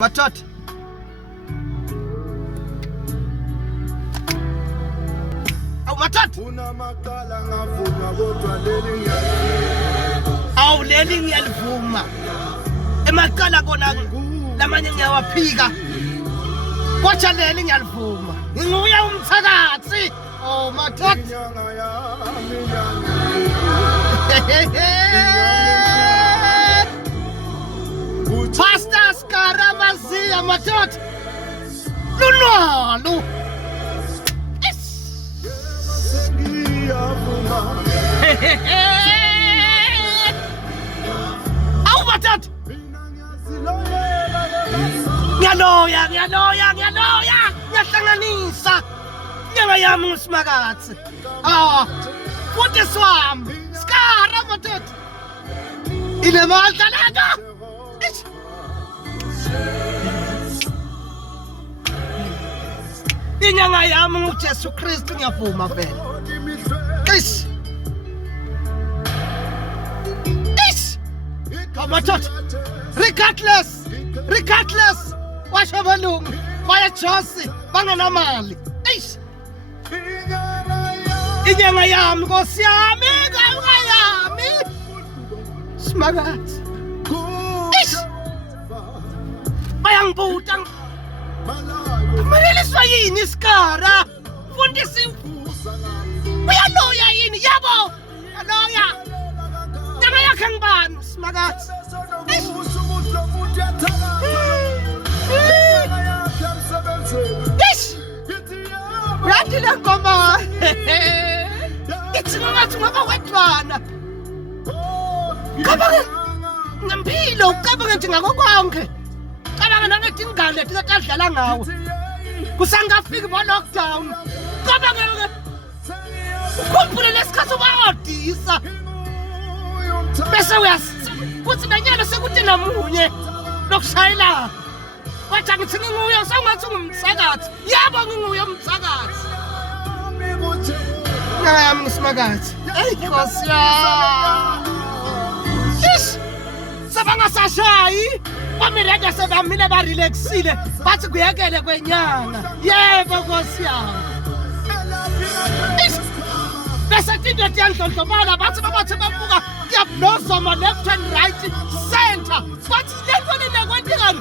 Madoda, awu leli ngiyalivuma. Emaqala kona lamanye ngiyawaphika, kodwa leli ngiyalivuma. Nginguye umthakathi. Oh madoda, Pastor Skaramazia madoda, lunalo. Awu madoda, ngiyaloya, ngiyahlanganisa nyanga yami nguSimakatsi. Futhi swami Skara madoda, inemandla lento. Inyanga yami nguJesu Kristu, ngiyavuma vele. Madoda, regardless washo abalungu bayajosi bangenamali. Inyanga yami Nkosi yami, inyanga yami Simakatsi. Bayangibuta kumeleliswa yini Skara? Fundisi uyaloya yini? Yabo aloya nyanga yakhe ngibani Simakatsi? Uyathi le ngoma ithi ngathi ngoba wedwana kabange ngempilo, ucabange nje ngako konke, cabanga nangethi ingane lethi kade adlala ngawe kusangafika bo-lockdown. Cabange ukhumbule lesikhathi uba-odisa bese kuthi nenyalo sekuthi namunye lokushayela, kodwa ngithi nginguye, sengathi ungumthakathi. Yebo nginguye umthakathi. Nyanga yami nguSimakatsi. Eyi Nkosi yami, sebangasashayi kwamirede, sebamile barelaxile bathi kuyekele kwenyanga. Yebo Nkosi yami. Bese tindoti yandlondlobala bathi babathi babuka kuyabulozoma left and right center, bathi lento nina kwentikani?